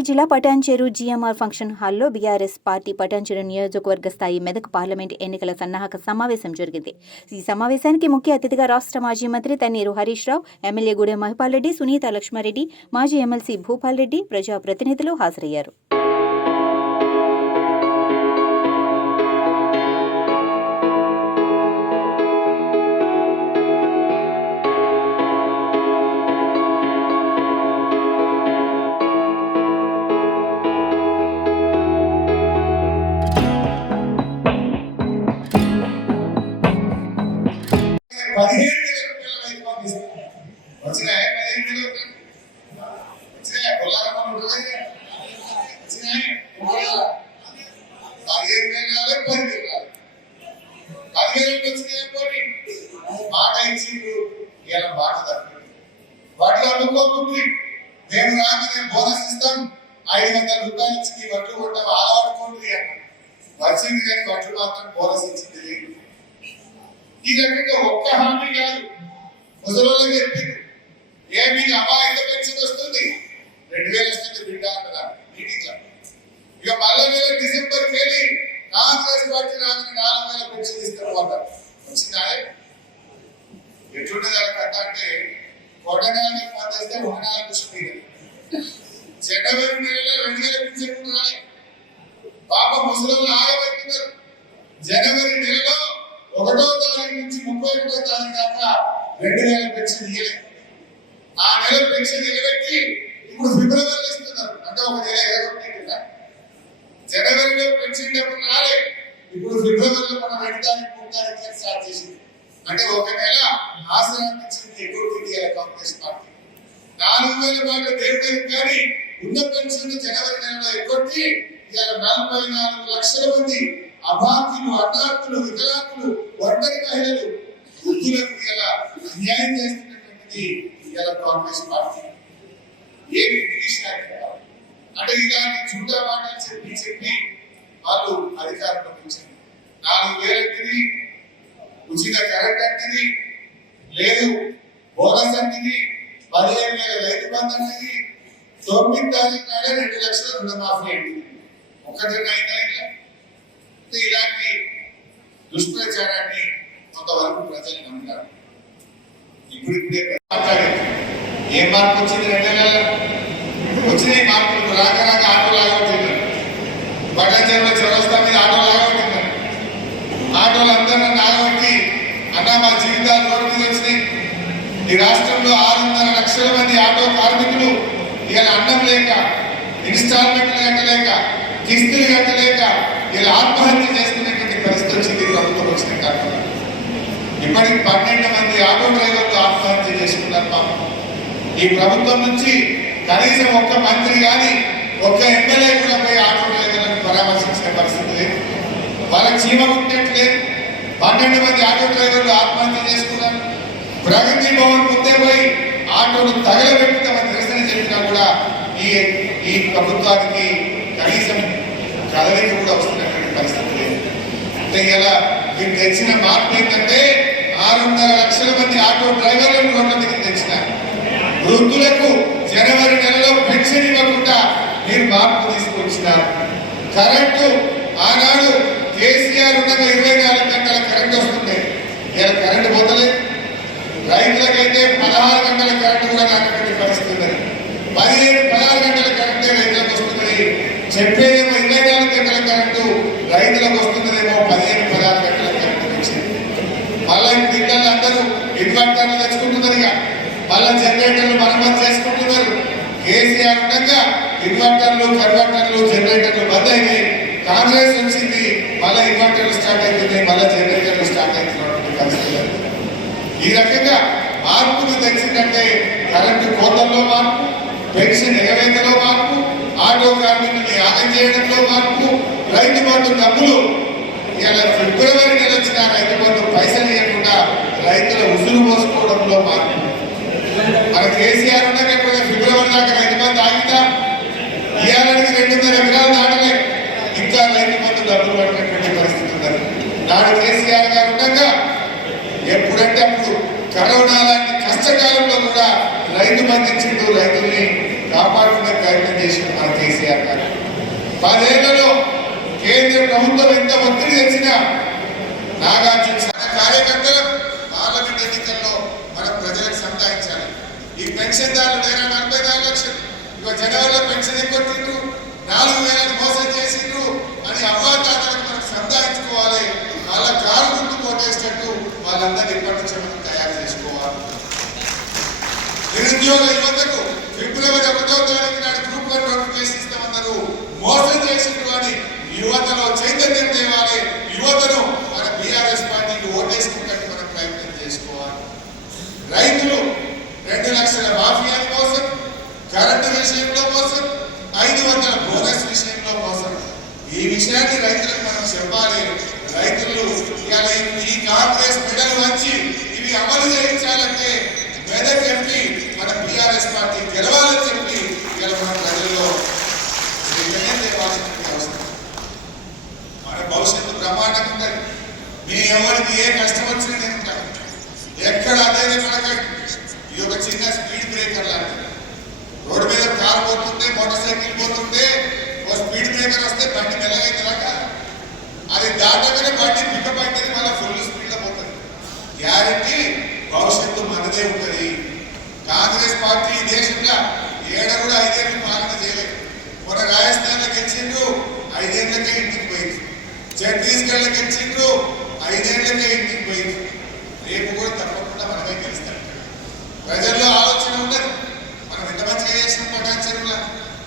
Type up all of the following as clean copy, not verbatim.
రంగారెడ్డి జిల్లా Patancheru GMR function హాల్లో BRS party Patancheru నియోజకవర్గ స్థాయి మెదక్ పార్లమెంట్ ఎన్నికల సన్నాహక సమావేశం జరిగింది. ఈ సమావేశానికి ముఖ్య అతిథిగా రాష్ట్ర మాజీ మంత్రి తన్నీరు హరీష్ రావు, ఎమ్మెల్యే గూడెం మహిపాల్ రెడ్డి, సునీత లక్ష్మారెడ్డి, మాజీ ఎమ్మెల్సీ భూపాల్ రెడ్డి, ప్రజాప్రతినిధులు హాజరయ్యారు. వాటిలో అనుకోకుండా మేము రాగానే బోనస్ ఇస్తాం, 500 రూపాయలు ఇచ్చి వడ్లు కొట్టం అలవాటుకోండి అన్న వచ్చింది, కానీ వడ్లు మాత్రం బోనస్ ఇచ్చింది లేదు. ఈ రకంగా ఒక్క హామీ కాదు, ముసలోళ్ళకి చెప్పింది మీకు అమ్మాయి పెన్షన్ వస్తుంది, 2000 వస్తుంది బిడ్డ అంటున్నారు మీటింగ్ లో. ఇక మళ్ళీ డిసెంబర్కి వెళ్ళి కాంగ్రెస్ పార్టీ రాగానే 4000 పెన్షన్ ఇస్తారు వాళ్ళు. వచ్చిందా? ఎట్లుంటుంది అలా కథ అంటే కొట్టడానికి పనిచేస్తే 1 వస్తుంది, జనవరి నెలలో 2000 పెన్షన్ రాలే. పాప ముసలోళ్ళు ఆగబెట్టున్నారు. జనవరి నెలలో 1వ తారీఖు నుంచి 31వ తారీఖు దాకా 2000 పెన్షన్ ఇయ్యలేదు. ఆ నెల పెన్షన్ నిలబెట్టి ఇప్పుడు ఫిబ్రవరిలో ఇస్తున్నారు, అంటే ఒక నెల ఎగరగొట్టిందా. జనవరిలో పెన్షన్ డబ్బులు రాలే, ఇప్పుడు ఫిబ్రవరిలో మనం 2 తారీఖు 3 తారీఖు స్టార్ట్ చేసింది, అంటే ఒక నెల ఆశ్రయించింది ఎగురుతుంది కాంగ్రెస్ పార్టీ. 4000 మాట దేవుడు కానీ ఉన్న పెన్షన్ జనవరి నెలలో ఎగ్గొట్టి ఇవాళ 44 లక్షల మంది అభాగ్యులు, అన్నార్థులు, వికలాంగులు, ఒంటరి మహిళలు, వృద్ధులకు ఇలా అన్యాయం చేస్తున్నటువంటిది ఇలా కాంగ్రెస్ పార్టీ. ఏమి అంటే ఇలాంటి చుట్టా మాటలు చెప్పి వాళ్ళు అధికారంలోకి వచ్చారు. 4000 ఉచిత కరెంట్ అంటది లేదు, బోనస్ అంటది, 15,000 రైతు బంధు అంటది, 9వ తారీఖు నాడే 2 లక్షల రుణమాఫీ అంటది. ఒక్కటైనా ఇలాంటి దుష్ప్రచారాన్ని కొంతవరకు ప్రజలు నమ్ముతారు. ఇప్పుడిప్పుడే మాట్లాడారు. ఏం మార్పు వచ్చింది? 2 నెలల వచ్చినాయి మార్పులు. రాక ఆటోలు ఆగబట్టిన్నారు. పటాన్చెరులో చౌరస్తా మీద ఆటోలు ఆగబట్టిన్నారు. ఆటోలు అందరూ ఆగబట్టి అన్నా మా జీవితాలు రోడ్డు మీద వచ్చినాయి. ఈ రాష్ట్రంలో 6.5 లక్షల మంది ఆటో కార్మికులు ఇలా అన్నం లేక, ఇన్స్టాల్మెంట్లు కట్టలేక, కిస్తులు కట్టలేక ఇలా ఆత్మహత్య చేసుకునేటువంటి పరిస్థితి వచ్చింది ప్రభుత్వం వచ్చిన కారణంగా. ఇప్పటికి 12 మంది ఆటో డ్రైవర్లు ఆత్మహత్య చేసుకున్నారు. పాపం ఈ ప్రభుత్వం నుంచి కనీసం ఒక్క మంత్రి కానీ ఒక్క ఎమ్మెల్యే కూడా పోయి ఆటో డ్రైవర్లను పరామర్శించిన పరిస్థితి లేదు. వాళ్ళకి చీమ కుట్టినట్లేదు. 12 మంది ఆటో డ్రైవర్లు ఆత్మహత్య చేసుకున్నారు. ప్రగతి భవన్ ముందే పోయి ఆటోను తగలబెట్టుతామని నిరసన చెప్పినా కూడా ఈ ప్రభుత్వానికి కనీసం కదలిక కూడా వస్తున్నటువంటి పరిస్థితి లేదు. అంటే ఇలా మీరు తెచ్చిన మార్పు ఏంటంటే 6.5 లక్షల మంది ఆటో డ్రైవర్లను రోడ్ల మీద తెచ్చినారు. వృద్ధులకు జనవరి నెలలో పెన్షన్ ఇవ్వకుండా మీరు మార్పు తీసుకొచ్చినారు. కరెంటు ఆనాడు కేసీఆర్ ఉండగా 24 గంటల కరెంట్ వస్తుంది, ఇలా కరెంటు పోతలేదు. రైతులకైతే 16 గంటల కరెంటు కూడా రానటువంటి పరిస్థితి ఉన్నది. 16 గంటల కరెంటే రైతులకు వస్తున్నది. చెప్పేదేమో 24 గంటల కరెంటు రైతులకు వస్తున్నదేమో 16 గంటల కరెంటు వచ్చింది. మళ్ళీ ఇప్పుడు అందరూ ఇన్వర్టర్లు తెచ్చుకుంటున్నారు. ఇక మళ్ళీ జనరేటర్లు మరమ్మతు చేసుకుంటున్నారు. కేసీఆర్ ఉండగా ఇన్వర్టర్లు, కన్వర్టర్లు, జనరేటర్లు బంద్ అయినాయి. కాంగ్రెస్ వచ్చింది, మళ్ళీ ఇన్వర్టర్లు స్టార్ట్ అవుతున్నాయి, మళ్ళీ జనరేటర్లు స్టార్ట్ అవుతున్నటువంటి పరిస్థితులు. ఈ రకంగా మార్పులు తెచ్చిందంటే కరెంటు కోతల్లో మార్పు, పెన్షన్ ఎగవేతలో మార్పు, ఆటో కార్మికుల్ని యాగం చేయడంలో మార్పు, రైతు బంధు డబ్బులు ఇలా ఫిబ్రవరి నెల వచ్చిన రైతు బంధు పైసలు ఇవ్వకుండా రైతుల ఉసురు పోసుకోవడంలో మార్పు. మన కేసీఆర్ ఉండగా ఫిబ్రవరి దాకా రైతు బంధు ఆగిద్దాం, ఇవ్వాలని 2.5 ఎకరాలు దాటలే, ఇంకా రైతు బంధు డబ్బులు పడినటువంటి పరిస్థితి ఉన్నది. నాడు కేసీఆర్ గారు ఉండగా ఎప్పుడంటే అప్పుడు కరోనా లాంటి కష్టకాలంలో కూడా రైతు బంధించిండు, రైతుల్ని కాపాడుకునే ప్రయత్నం చేసిన మన కేసీఆర్ గారు 10 ఏళ్లలో కేంద్ర ప్రభుత్వం ఎంత ఒత్తిడి తెచ్చినా నాగార్జున కార్యకర్తలు పార్లమెంట్ ఎన్నికల్లో మనం ప్రజలకు సంతాయించాలి. ఈ పెన్షన్దారులు 44 లక్షలు ఇక జనవరిలో పెన్షన్ ఎక్కొట్టిండ్రు, 4,000 మోసం చేసిండ్రు అని అవ్వాతాతలకు మనం సంతాయించుకోవాలి. వాళ్ళ కారు గుర్తు కొట్టేసినట్టు వాళ్ళందరినీ ఇప్పటి నుంచి మనం తయారు చేసుకోవాలి. నిరుద్యోగ యువతకు ఫిబ్రవరి 1వ తారీఖు నాడు గ్రూప్ 1 నోటిఫికేషన్ ఇస్తామన్నారు. మోసం చేసిండ్రు అని యువతలో చైతన్యం తేవాలి. యువతను మన బీఆర్ఎస్ పార్టీకి ఓటేసుకుంటే మనం ప్రయత్నం చేసుకోవాలి. రైతులు 2 లక్షల మాఫియాల కోసం, కరెంటు విషయంలో కోసం, 500 బోనస్ విషయంలో కోసం ఈ విషయాన్ని రైతులకు మనం చెప్పాలి. రైతులు ఈ కాంగ్రెస్ మెడలు వచ్చి ఇవి అమలు చేయించాలంటే మెదక్ ఎంపీ మన బీఆర్ఎస్ పార్టీ గెలవాలని చెప్పి ఇలా మన ప్రజల్లో అవసరం. మన భవిష్యత్తు బ్రహ్మాండంగా ఉంటుంది. మీ ఎవరికి ఏ కష్టం వచ్చినా నేను ఉంటాను. ఎక్కడ అదే పడకండి. ఇది ఒక చిన్న స్పీడ్ బ్రేకర్ లాంటిది. రోడ్డు మీద కారు పోతుంటే, మోటార్ సైకిల్ పోతుంటే ఓ స్పీడ్ బ్రేకర్ వస్తే బండి మెల్లగైతే రాక అది దాటగానే బండి పికప్ అయితే మళ్ళీ ఫుల్ స్పీడ్ లో పోతుంది. గ్యారెంటీ భవిష్యత్తు మనదే ఉంటుంది. కాంగ్రెస్ పార్టీ ఈ దేశంలో ఏడ కూడా 5 ఏళ్ళు పాలన చేయలేదు. మన రాజస్థాన్ లో గెలిచిండ్రు, 5 ఏళ్లకే ఇంటికి పోయింది. ఛత్తీస్గఢ్ లో గెలిచిండ్రు, 5 ఏళ్లకే ఇంటికి పోయింది. రేపు కూడా తప్పకుండా మనమే గెలుస్తాం. ప్రజల్లో ఆలోచన ఉండదు. మనం ఎంత మంచిగా చేసిన పటాచరులా,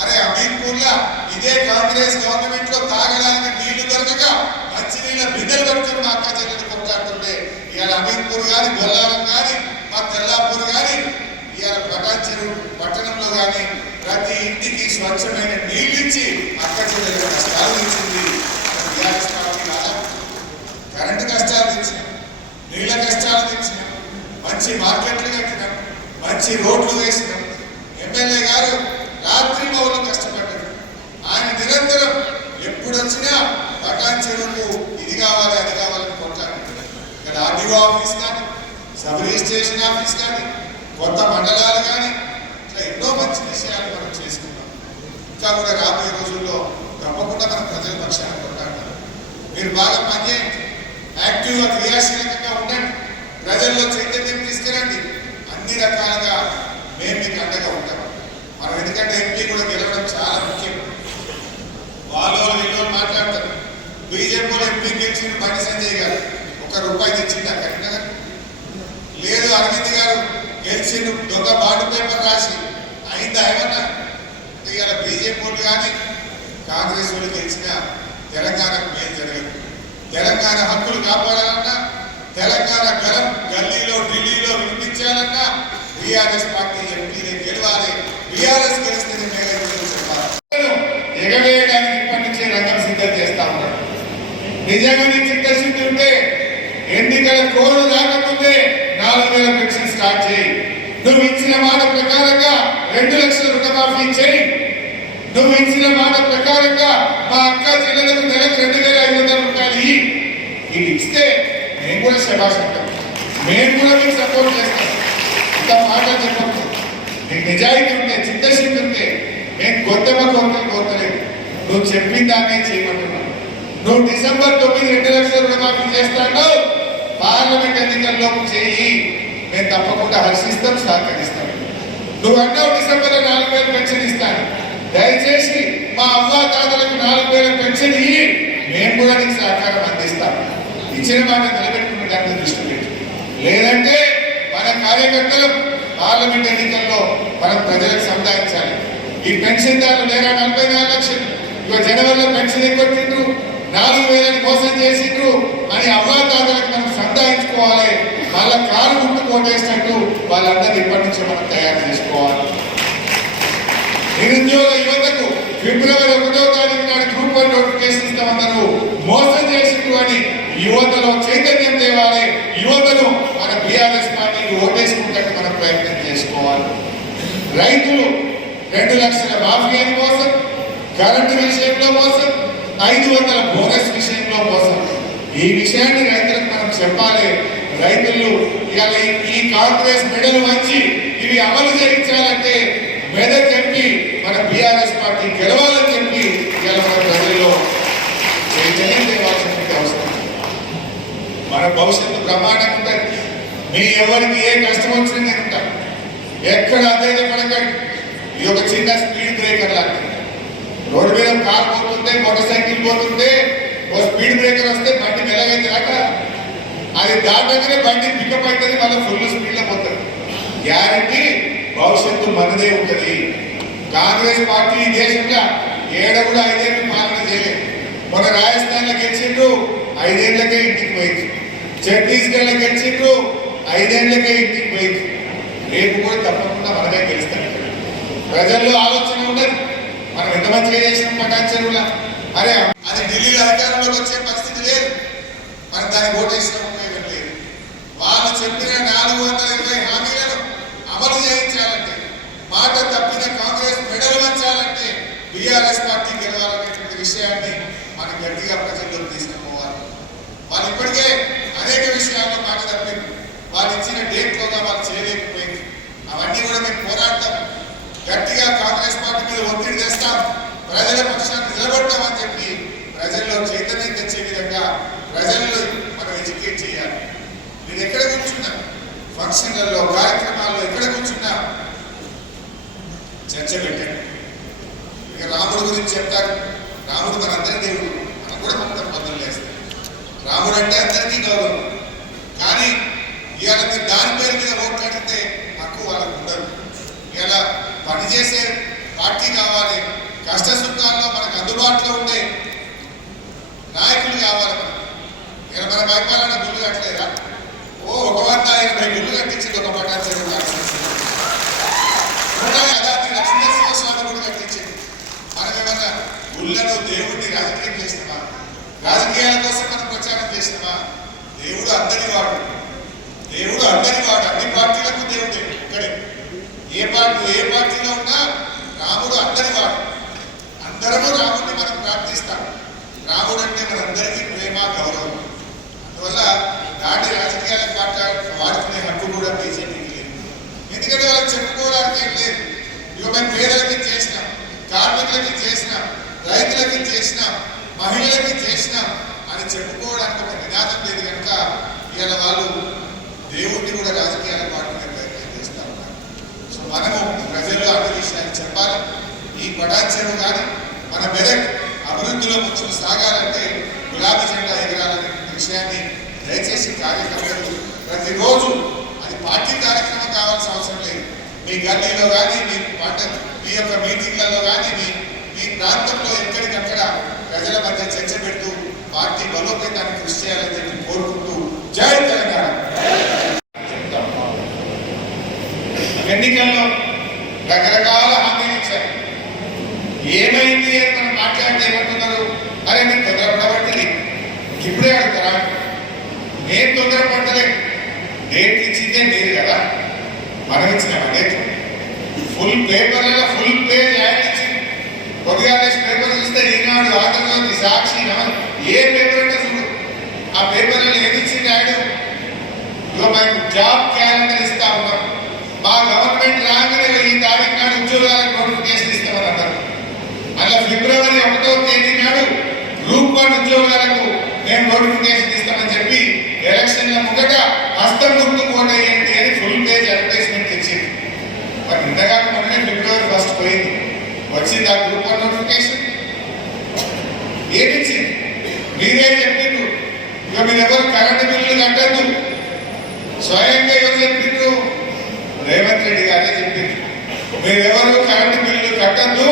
అరే అమీర్పూర్లా ఇదే కాంగ్రెస్ గవర్నమెంట్ లో తాగడానికి నీళ్లు దొరకక మంచి నీళ్ళ బిడ్డలు పడుతున్న మా అక్క చెల్లెలు కొట్లాడుతుంటే ఇవాళ అమీర్పూర్ కానీ, బొల్లారం కానీ, మా తెల్లాపూర్ కానీ, ఇవాళ పటాచెరు పట్టణంలో కానీ ప్రతి ఇంటికి స్వచ్ఛమైన నీళ్లు ఇచ్చి అక్క చెల్లెలు కష్టాలు ఇచ్చింది బీఆర్ఎస్ పార్టీ కాదా? కరెంటు కష్టాలు తెచ్చినాం, నీళ్ళ కష్టాలు తెచ్చినాం, మంచి మార్కెట్లు కట్టినాం, మంచి రోడ్లు వేసినాం. ఎమ్మెల్యే గారు రాత్రి మౌలు కష్టపడ్డారు. ఆయన నిరంతరం ఎప్పుడు వచ్చినా పటాన్ చెరువుకు ఇది కావాలి అది కావాలని కొట్లాడుతున్నారు. ఇక్కడ ఆర్డీఓ ఆఫీస్ కానీ, సబ్ రిజిస్ట్రేషన్ ఆఫీస్ కానీ, కొత్త మండలాలు కానీ, ఇట్లా ఎన్నో మంచి విషయాలు మనం చేసుకున్నాం. ఇంకా కూడా రాబోయే రోజుల్లో తప్పకుండా మన ప్రజల పక్షాన్ని కొట్లాడతారు. మీరు బాగా పనిచేయండి, యాక్టివ్గా క్రియాశీలకంగా ఉండండి, ప్రజల్లో చైతన్యం తీసుకురండి. అన్ని రకాలుగా మేము మీకు అండగా ఉంటాం. మనం ఎందుకంటే ఎంపీ కూడా గెలవడం చాలా ముఖ్యం. వాళ్ళు వీళ్ళు మాట్లాడతారు. బీజేపీలో ఎంపీ గెలిచిన బండి సంజయ్ గారు ₹1 తెచ్చింది కరెక్ట్గా లేదు. అరవింద్ గారు గెలిచిండు, దొంగ బాండ్ పేపర్ రాసి అయిందా ఏమన్నా? ఇవాళ బీజేపీ కానీ కాంగ్రెస్ వాళ్ళు గెలిచిన తెలంగాణకు మేలు జరగదు. తెలంగాణ హక్కులు కాపాడాలన్నా, తెలంగాణ గలం గల్లీలో ఢిల్లీలో వినిపించాలన్నా బీఆర్ఎస్ పార్టీ ఎంపీని గెలవాలి. బీఆర్ఎస్ గెలిస్తే ఎగవేయడానికి ఇప్పటి నుంచే రంగం సిద్ధం చేస్తా ఉన్నాడు. నిజంగా నీ చిత్తశుద్ధి ఉంటే ఎన్నికల కోరు రాకముందే 4,000 పెన్షన్ స్టార్ట్ చేయి. నువ్వు ఇచ్చిన మాట ప్రకారంగా 2 లక్షల రుణమాఫీ చేయి. నువ్వు ఇచ్చిన మాట ప్రకారంగా మా అక్క చెల్లెలకు నెలకు 2,500 రూపాయలు ఇది ఇస్తే మేము కూడా శభాష్ అంటాం. మేము కూడా మీకు సపోర్ట్ చేస్తాం. ఇంత మాట చెప్పండి. నీకు నిజాయితీ ఉంటే, చిత్తశుద్ధి ఉంటే మేము గొంతమ్మ కోరికలు కోరలేదు. నువ్వు చెప్పిన దాన్నే చేయమంటున్నావు. నువ్వు డిసెంబర్ 9 2 లక్షల రుణమాఫీ చేస్తాను, పార్లమెంట్ ఎన్నికల్లోకి చేయి. మేము తప్పకుండా హర్షిస్తాం, సహకరిస్తాం. నువ్వు అన్నావు డిసెంబర్లో 4,000 పెన్షన్ ఇస్తాను. దయచేసి మా అవ్వ తాతలకు 4,000 పెన్షన్ ఇయ్యి, మేము కూడా నీకు సహకారం అందిస్తాం. ఇచ్చిన మాట నిలబెట్టుకునే దాన్ని దృష్టి పెట్టి, లేదంటే మన కార్యకర్తలు పార్లమెంట్ ఎన్నికల్లో మనం ప్రజలకు సంపాదించాలి. ఈ పెన్షన్దారులు 44 లక్షలు ఇక జనవరిలో పెన్షన్ ఎక్కొట్టిండ్రు, 4,000 మోసం చేసిండ్రు అని అవ్వాతాతలకు మనం సంపాదించుకోవాలి. వాళ్ళ కారు గుర్తు కోటేసినట్టు వాళ్ళందరినీ ఇప్పటి నుంచి మనం తయారు చేసుకోవాలి. నిరుద్యోగ యువతకు ఫిబ్రవరి 1వ తారీఖు నాడు గ్రూప్ 1 నోటిఫికేషన్ ఇస్తామన్నారు. మోసం చేసిండ్రు అని యువతలో చైతన్యం తేవాలి. యువతను మన బీఆర్ఎస్ పార్టీకి ఓటేసుకుంటే మనం ప్రయత్నం చేసుకోవాలి. రైతులు 2 లక్షల మాఫియాని కోసం, కరెంటు విషయంలో కోసం, 500 బోనస్ విషయంలో కోసం ఈ విషయాన్ని రైతులకు మనం చెప్పాలి. రైతులు ఇవాళ ఈ కాంగ్రెస్ మెడలు వంచి ఇవి అమలు చేయించాలంటే మెదక్ ఎంపీ మన బీఆర్ఎస్ పార్టీ గెలవాలని చెప్పి ఇలా మన ప్రజల్లో చైతన్యం తేవాల్సిన అవసరం. మన భవిష్యత్తు బ్రహ్మాండంగా ఉంటుంది. మీ ఎవరికి ఏ కష్టం వచ్చినా నేను ఉంటాను. ఎక్కడ అదే పడకండి. ఇది ఒక చిన్న స్పీడ్ బ్రేకర్ లాంటిది. రోడ్డు మీద కార్ పోతుంటే, మోటార్ సైకిల్ పోతుంటే, ఒక స్పీడ్ బ్రేకర్ వస్తే బండి మెల్లగైతే రాక అది దాటగానే బండి పికప్ అవుతుంది, మళ్ళీ ఫుల్ స్పీడ్లో పోతుంది. గ్యారంటీ భవిష్యత్తు మనదే ఉంటుంది. కాంగ్రెస్ పార్టీ ఈ దేశంలో ఏడ కూడా 5 ఏళ్ళు పాలన చేయలేదు. మన రాజస్థాన్లో గెలిచిండ్రు, 5 ఏళ్లకే ఇంటికి పోయింది. ఛత్తీస్గఢ్లో గెలిచిండ్రు, 5 ఏళ్లకే ఇంటికి పోయింది. రేపు కూడా తప్పకుండా మనమే గెలుస్తాం. ప్రజల్లో ఆలోచన ఉండదు, మనం ఎంత మంచిగా చేసినాం పటాన్ చెరువులా, అరే అది ఢిల్లీలో అధికారంలోకి వచ్చే పరిస్థితి లేదు, మనం దానికి ఓటేసిన ఉపయోగం లేదు. వాళ్ళు చెప్పిన 420 హామీలను అమలు చేయించాలంటే, మాట తప్పిన కాంగ్రెస్ మెడలు వంచాలంటే బీఆర్ఎస్ పార్టీ గెలవాలనేటువంటి విషయాన్ని మనం గట్టిగా ప్రజల్లోకి తీసుకుపోవాలి. వాళ్ళు ఇప్పటికే అనేక విషయాల్లో మాట తప్పింది. వాళ్ళు ఇచ్చిన డేట్లోగా వాళ్ళు చేయలేకపోయింది. అవన్నీ కూడా మేము పోరాడతాం, గట్టిగా కాంగ్రెస్ పార్టీ మీద ఒత్తిడి తెస్తాం, ప్రజల పక్షాన్ని నిలబడతామని చెప్పి ప్రజల్లో చైతన్యం తెచ్చే విధంగా ప్రజల్లో మనం ఎడ్యుకేట్ చేయాలి. మీరు ఎక్కడ కూర్చున్నా, ఫంక్షన్లలో, కార్యక్రమాల్లో ఎక్కడ కూర్చున్నా చర్చ పెట్టండి. ఇక రాముడు గురించి చెప్తారు. రాముడు మనందరి దేవుడు, మనం కూడా మొత్తం పనులు వేస్తాం. రాముడు అంటే అందరికీ గౌరవం. కానీ ఇవాళ మీరు దాని పేరు మీద ఓట్లు అడిగితే హక్కు వాళ్ళకు ఉండదు. ఇవాళ పనిచేసే పార్టీ కావాలి, కష్ట సుఖాల్లో మనకు అందుబాటులో ఉండే నాయకులు కావాలి. ఇలా మన పరిపాలన గుళ్ళు కట్టలేదా? ఓ 180 గుళ్ళు కట్టించింది ఒక పటాన్ చెరువు యాదాద్రి లక్ష్మీనరసింహస్వామి గుడి కట్టించింది. మనం ఏమన్నా గుళ్ళను దేవుడిని రాజకీయం చేసినామా? రాజకీయాల కోసం మనం ప్రచారం చేసినామా? దేవుడు అందరి వాడు, దేవుడు అందరి వాడు, అన్ని పార్టీలకు దేవుడే. ఇక్కడే ఏ పార్టీలో ఉన్నా రాముడు అందరి వాడు. అందరము రాముడిని మనం ప్రార్థిస్తాం. రాముడు అంటే మనందరికీ ప్రేమ, గౌరవం. అందువల్ల దాటి రాజకీయాలకు వాడుకునే హక్కు కూడా బీజేపీకి లేదు. ఎందుకంటే వాళ్ళకి చెప్పుకోవడానికి ఏం లేదు. ఇక మేము పేదలకి చేసినాం, కార్మికులకి చేసినాం, రైతులకి చేసినాం, మహిళలకి చేసినాం అని చెప్పుకోవడానికి ఒక నినాదం లేదు కనుక ఇవాళ వాళ్ళు దేవుడిని కూడా రాజకీయాలకు వాడుకునే ప్రయత్నం చేస్తూ ఉన్నారు. సో మనము ప్రజల్లో అన్ని విషయాన్ని చెప్పాలి. ఈ పటాన్ చెరువు కానీ మన మెదక్ అభివృద్ధిలో ముందుకు సాగాలంటే గులాబీ జెండా ఎగరాలనే విషయాన్ని దయచేసి కార్యకర్తలు ప్రతిరోజు, అది పార్టీ కార్యక్రమం కావాల్సిన అవసరం లేదు, మీ గల్లీలో కానీ, మీ యొక్క మీటింగ్లలో కానీ, మీ ప్రాంతంలో ఎక్కడికక్కడ ప్రజల మధ్య చర్చ పెడుతూ పార్టీ బలోపేతానికి కృషి చేయాలని చెప్పి కోరుకుంటూ జై తెలంగాణ. ఎన్నికల్లో రకరకాల హామీలు ఇచ్చారు. ఏమైంది అని మనం మాట్లాడితే ఏమంటున్నారు? అరే నేను తొందరపడబట్టి ఇప్పుడే అడుగుతారా? నేను తొందరపడతలే, డేట్ ఇచ్చిందే మీరు కదా, మనం ఇచ్చినామా డేట్? ఫుల్ పేపర్లలో ఫుల్ పేజ్ యాడ్ ఇచ్చింది. పొద్దుగానే పేపర్ చూస్తే ఈనాడు, ఆంధ్రజ్యోతి, సాక్షి, ఏ పేపర్ అంటే చూడు, ఆ పేపర్లలో ఏది ఇచ్చింది యాడ్? ఇగో మేము జాబ్ క్యాలెండర్ ఇస్తా ఉన్నాం, మా గవర్నమెంట్ రాగానే ఈ తారీఖు నాడు ఉద్యోగాలకు నోటిఫికేషన్ ఇస్తామని అన్నారు. అలా ఫిబ్రవరి 1వ తేదీ నాడు గ్రూప్ 1 ఉద్యోగాలకు మేము నోటిఫికేషన్ ఇస్తామని చెప్పి ఎలక్షన్ల ముందట హస్తం గుర్తు ఓటేయండి అని ఫుల్ పేజ్ అడ్వర్టైజ్మెంట్ ఇచ్చింది. మరి ఇంతగా మొన్ననే ఫిబ్రవరి 1 పోయింది, వచ్చింది ఆ గ్రూప్ 1 నోటిఫికేషన్ ఏమిచ్చింది? మీరే చెప్పిండ్రు ఇక మీరు ఎవరు కరెంటు బిల్లులు కట్టద్దు. స్వయంగా ఎవరు చెప్పిండ్రు? రేవంత్ రెడ్డి గారే చెప్పిండ్రు. మీరెవరు కరెంటు బిల్లులు కట్టద్దు,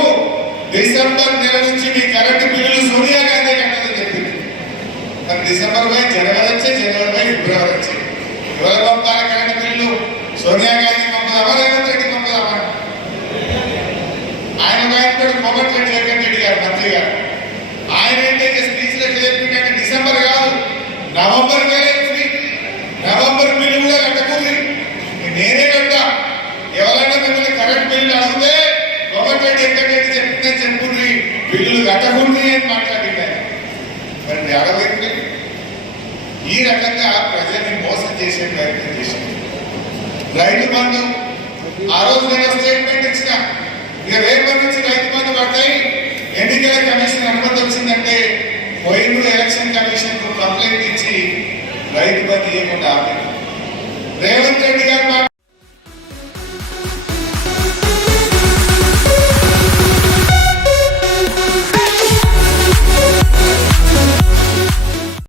డిసెంబర్ నెల నుంచి మీ కరెంటు బిల్లులు సోనియా గాంధీ కట్టదని చెప్పింది. మరి డిసెంబర్ పోయి జనవరి వచ్చే, జనవరి పోయి ఫిబ్రవరి వచ్చే. ఎవరు పంపాలి కరెంటు బిల్లు? సోనియా గాంధీ పంపదామా, రేవంత్ రెడ్డి పంపదామా? ఆయన కోమటిరెడ్డి వెంకటరెడ్డి గారు మంత్రి గారు, ఆయన ఏంటంటే స్పీచ్ లో చెప్పిందంటే డిసెంబర్ కాదు నవంబర్ ఫ్రీ, నవంబర్ బిల్లు కూడా కట్టకూడదు, నేనే కట్టా. ఎవరైనా మిమ్మల్ని కరెంట్ బిల్లు అడిగితే కోమటిరెడ్డి వెంకటరెడ్డి చెప్పిందని చెప్పుకుంది, బిల్లులు కట్టకూడదు అని మాట్లాడింది. మరి అడగైంది. ఈ రకంగా ప్రజల్ని మోసం చేసే ప్రయత్నం చేసింది. రైతు బంధు ఆ రోజు నేను స్టేట్మెంట్ ఇచ్చిన ఇక రేపటి నుంచి రైతు బంధు పడతాయి. ఎన్నికల కమిషన్ అనుమతి వచ్చిందంటే పోయిన ఎలక్షన్ కమిషన్ కు కంప్లైంట్ ఇచ్చి రైతు బంధు ఇవ్వకుండా ఆపారు. రేవంత్ రెడ్డి గారు